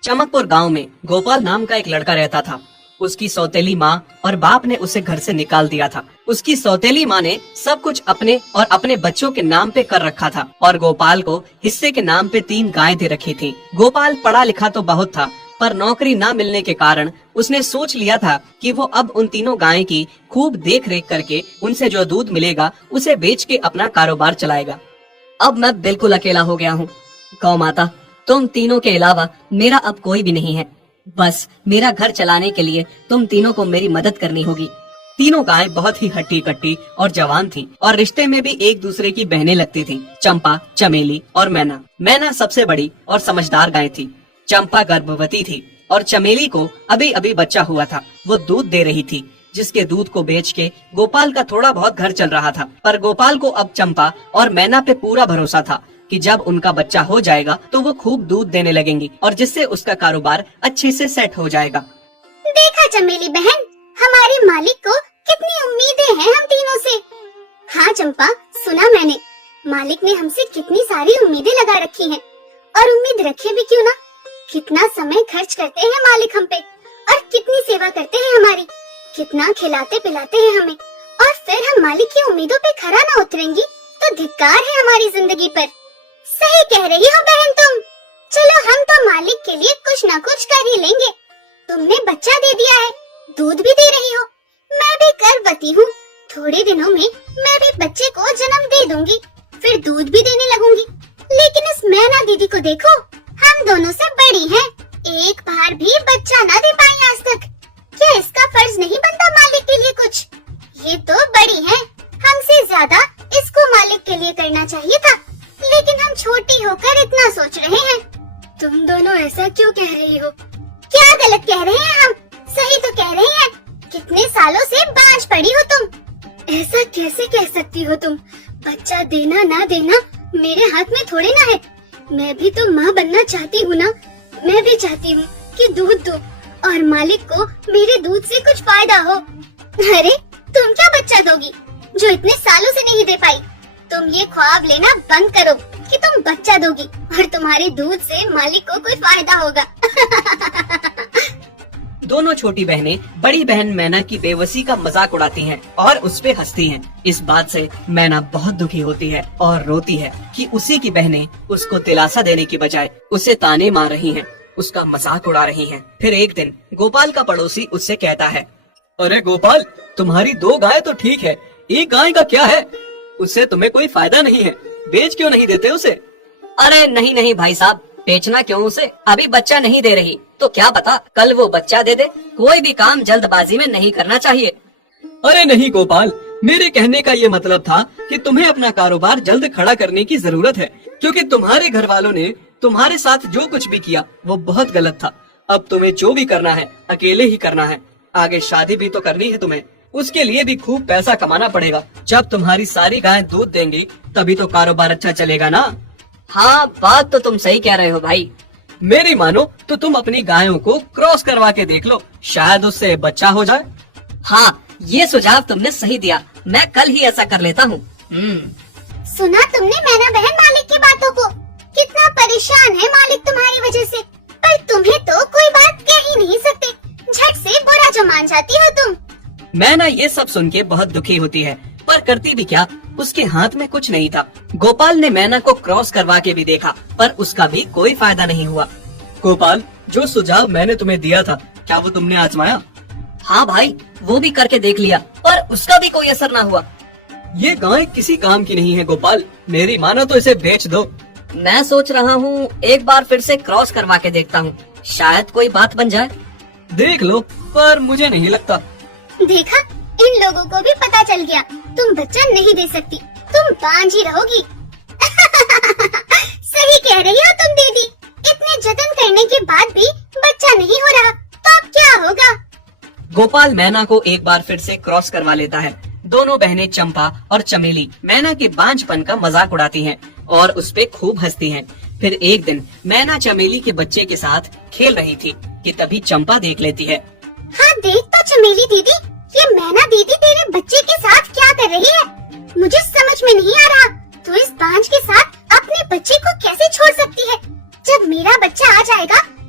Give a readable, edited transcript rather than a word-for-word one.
चमकपुर गांव में गोपाल नाम का एक लड़का रहता था। उसकी सौतेली माँ और बाप ने उसे घर से निकाल दिया था। उसकी सौतेली माँ ने सब कुछ अपने और अपने बच्चों के नाम पे कर रखा था और गोपाल को हिस्से के नाम पे 3 गायें दे रखी थी। गोपाल पढ़ा लिखा तो बहुत था, पर नौकरी न मिलने के कारण उसने सोच लिया था कि वो अब उन तीनों गायें की खूब देख रेख करके उनसे जो दूध मिलेगा उसे बेच के अपना कारोबार चलाएगा। अब मैं बिल्कुल अकेला हो गया हूँ। गौ माता, तुम तीनों के अलावा मेरा अब कोई भी नहीं है। बस मेरा घर चलाने के लिए तुम तीनों को मेरी मदद करनी होगी। तीनों गायें बहुत ही हट्टी कट्टी और जवान थीं और रिश्ते में भी एक दूसरे की बहनें लगती थीं। चंपा, चमेली और मैना। मैना सबसे बड़ी और समझदार गाय थी। चंपा गर्भवती थी और चमेली को अभी अभी बच्चा हुआ था। वो दूध दे रही थी, जिसके दूध को बेच के गोपाल का थोड़ा बहुत घर चल रहा था। पर गोपाल को अब चंपा और मैना पे पूरा भरोसा था कि जब उनका बच्चा हो जाएगा तो वो खूब दूध देने लगेंगी और जिससे उसका कारोबार अच्छे से सेट हो जाएगा। देखा चमेली बहन, हमारे मालिक को कितनी उम्मीदें हैं हम तीनों से। हाँ चंपा, सुना मैंने, मालिक ने हमसे कितनी सारी उम्मीदें लगा रखी हैं। और उम्मीद रखे भी क्यों ना, कितना समय खर्च करते हैं मालिक हम पे और कितनी सेवा करते हैं हमारी, कितना खिलाते पिलाते हैं हमें, और फिर हम मालिक की उम्मीदों पे खरा ना उतरेंगी तो धिक्कार है हमारी जिंदगी पर। सही कह रही हो बहन तुम। चलो हम तो मालिक के लिए कुछ ना कुछ कर ही लेंगे। तुमने बच्चा दे दिया है, दूध भी दे रही हो, मैं भी गर्भवती हूँ। थोड़े दिनों में मैं भी बच्चे को जन्म दे दूंगी, फिर दूध भी देने लगूंगी। लेकिन इस मैना दीदी को देखो, हम दोनों से बड़ी हैं, एक बार भी बच्चा ना दे पाई आज तक। क्या इसका फर्ज नहीं बनता मालिक के लिए कुछ? ये तो बड़ी है, हमसे ज्यादा इसको मालिक के लिए करना चाहिए था, लेकिन हम छोटी होकर इतना सोच रहे हैं। तुम दोनों ऐसा क्यों कह रही हो? क्या गलत कह रहे हैं हम? सही तो कह रहे हैं। कितने सालों से बांझ पड़ी हो तुम। ऐसा कैसे कह सकती हो तुम? बच्चा देना ना देना मेरे हाथ में थोड़े ना है। मैं भी तो माँ बनना चाहती हूँ ना। मैं भी चाहती हूँ कि दूध दो और मालिक को मेरे दूध से कुछ फायदा हो। अरे तुम क्या बच्चा दोगी जो इतने सालों से नहीं दे पाई? तुम ये ख्वाब लेना बंद करो कि तुम बच्चा दोगी और तुम्हारे दूध से मालिक को कोई फायदा होगा। दोनों छोटी बहनें बड़ी बहन मैना की बेबसी का मजाक उड़ाती हैं और उस पे हंसती हैं। इस बात से मैना बहुत दुखी होती है और रोती है कि उसी की बहनें उसको दिलासा देने की बजाय उसे ताने मार रही हैं, उसका मजाक उड़ा रही हैं। फिर एक दिन गोपाल का पड़ोसी उससे कहता है, अरे गोपाल, तुम्हारी 2 गाय तो ठीक है, एक गाय का क्या है? उससे तुम्हें कोई फायदा नहीं है, बेच क्यों नहीं देते उसे? अरे नहीं नहीं भाई साहब, बेचना क्यों उसे? अभी बच्चा नहीं दे रही तो क्या पता कल वो बच्चा दे दे। कोई भी काम जल्दबाजी में नहीं करना चाहिए। अरे नहीं गोपाल, मेरे कहने का ये मतलब था कि तुम्हें अपना कारोबार जल्द खड़ा करने की जरूरत है, क्योंकि तुम्हारे घर वालों ने तुम्हारे साथ जो कुछ भी किया वो बहुत गलत था। अब तुम्हें जो भी करना है अकेले ही करना है। आगे शादी भी तो करनी है तुम्हें, उसके लिए भी खूब पैसा कमाना पड़ेगा। जब तुम्हारी सारी गायें दूध देंगी तभी तो कारोबार अच्छा चलेगा ना। हाँ, बात तो तुम सही कह रहे हो भाई। मेरी मानो तो तुम अपनी गायों को क्रॉस करवा के देख लो, शायद उससे बच्चा हो जाए। हाँ, ये सुझाव तुमने सही दिया, मैं कल ही ऐसा कर लेता हूँ। सुना तुमने मैना बहन मालिक की बातों को? कितना परेशान है मालिक तुम्हारी वजह से, पर तुम्हें तो कोई बात कह ही नहीं सकते। झट से बुरा जो मान जाती हो तुम। मैना ये सब सुन के बहुत दुखी होती है, पर करती भी क्या, उसके हाथ में कुछ नहीं था। गोपाल ने मैना को क्रॉस करवा के भी देखा, पर उसका भी कोई फायदा नहीं हुआ। गोपाल, जो सुझाव मैंने तुम्हें दिया था, क्या वो तुमने आजमाया? हाँ भाई, वो भी करके देख लिया, पर उसका भी कोई असर ना हुआ। ये गाय किसी काम की नहीं है गोपाल, मेरी मानो तो इसे बेच दो। मैं सोच रहा हूँ एक बार फिर से क्रॉस करवा के देखता हूँ, शायद कोई बात बन जाए। देख लो, पर मुझे नहीं लगता। देखा, इन लोगों को भी पता चल गया, तुम बच्चा नहीं दे सकती, तुम बांझ ही रहोगी। सही कह रही हो तुम दीदी, इतने जतन करने के बाद भी बच्चा नहीं हो रहा, तो अब क्या होगा? गोपाल मैना को एक बार फिर से क्रॉस करवा लेता है। दोनों बहनें चंपा और चमेली मैना के बांझपन का मजाक उड़ाती हैं और उस पे खूब हंसती हैं। फिर एक दिन मैना चमेली के बच्चे के साथ खेल रही थी कि तभी चंपा देख लेती है। हाँ देख तो चमेली दीदी, ये मैना दीदी तेरे बच्चे के साथ क्या कर रही है? मुझे समझ में नहीं आ रहा, तू इस बांझ के साथ अपने बच्चे को कैसे छोड़ सकती है? जब मेरा बच्चा आ जाएगा